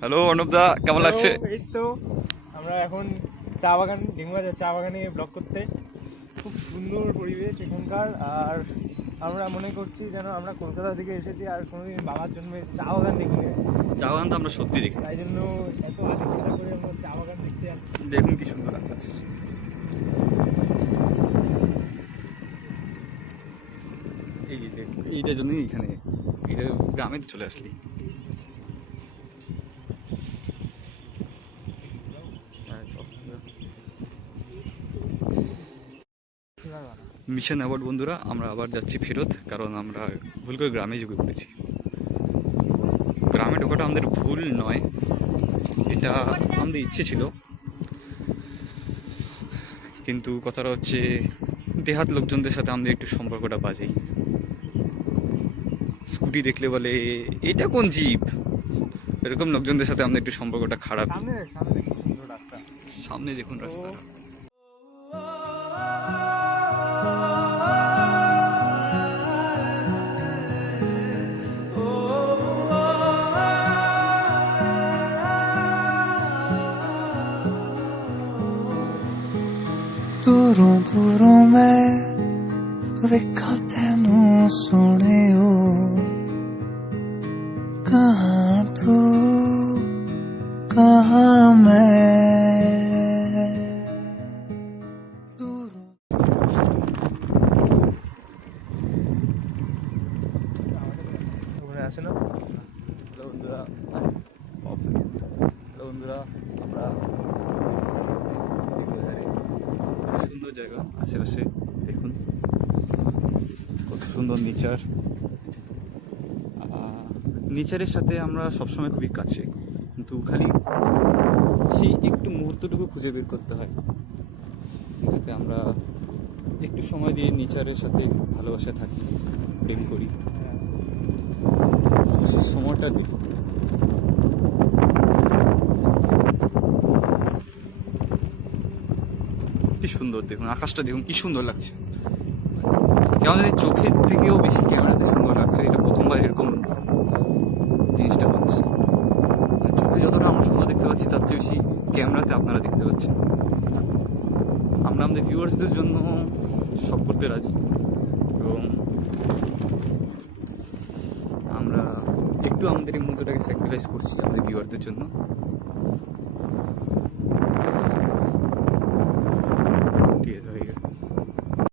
Hello Anup দা, কেমন লাগছে? এই তো আমরা এখন চা বাগান ডিঙ্গুবাজার চা বাগানে ব্লগ করতে। খুব সুন্দর পরিবেশ এখানকার। আর আমরা মনে করছি যেন আমরা কলকাতা থেকে এসেছি আর কোনোদিন বাবার জন্মে চা বাগান দেখিনি। চা বাগান তো আমরা সত্যি দেখি। তাই জন্য এত আলোচনা করে আমরা চা বাগান দেখতে আসছি। দেখুন কি সুন্দর আকাশ। এই যে দেখুন, এইটার জন্যই এখানে এটা গ্রামে তো চলে আসলি। মিশন অ্যাওয়ার্ড বন্ধুরা, আমরা আবার যাচ্ছি ফেরত, কারণ আমরা ভুল করে গ্রামে ঢুকে পড়েছি। গ্রামে ঢোকাটা আমাদের ভুল নয়, এটা আমাদের ইচ্ছে ছিল, কিন্তু কথাটা হচ্ছে দেহাত লোকজনদের সাথে আমাদের একটু সম্পর্কটা বাজেই। স্কুটি দেখলে বলে এটা কোন জিপ, এরকম লোকজনদের সাথে আমাদের একটু সম্পর্কটা খারাপ। সামনে সামনে দেখুন সুন্দর রাস্তা। সামনে দেখুন রাস্তাটা। दूरों दूरों मैं वेखा तेनू सोने हो, कहाँ तू कहाँ मैं। ওখানে আসে না। হ্যালো বন্ধুরা, হ্যালো বন্ধুরা, আমরা সুন্দর জায়গা আশেপাশে দেখুন, কত সুন্দর নেচার। নেচারের সাথে আমরা সবসময় খুবই কাছে, কিন্তু খালি সেই একটু মুহূর্তটুকু খুঁজে বের করতে হয় যেটাতে আমরা একটু সময় দিয়ে নেচারের সাথে ভালোবাসা থাকি, প্রেম করি, সেই সময়টা দিই। কি সুন্দর দেখুন, আকাশটা দেখুন কি সুন্দর লাগছে। কেমন জানি চোখের থেকেও বেশি ক্যামেরাতে সুন্দর লাগছে। এটা প্রথমবার এরকম জিনিসটা হচ্ছে, মানে চোখে যতটা আমরা সুন্দর দেখতে পাচ্ছি তার চেয়ে বেশি ক্যামেরাতে আপনারা দেখতে পাচ্ছেন। আমরা আমাদের ভিউয়ার্সদের জন্য সব করতে রাজি, এবং আমরা একটু আমাদের এই মুহূর্তটাকে স্যাক্রিফাইস করছি আমাদের ভিউয়ারদের জন্য।